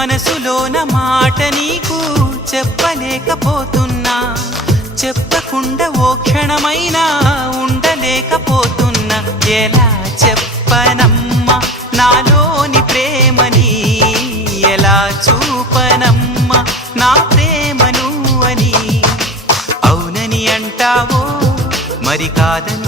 మనసులోన మాట నీకు చెప్పలేకపోతున్నా, చెప్పకుండా ఓ క్షణమైనా ఉండలేకపోతున్నా. ఎలా చెప్పనమ్మా నాలోని ప్రేమని, ఎలా చూపనమ్మా నా ప్రేమను అని. అవునని అంటావో మరి కాదని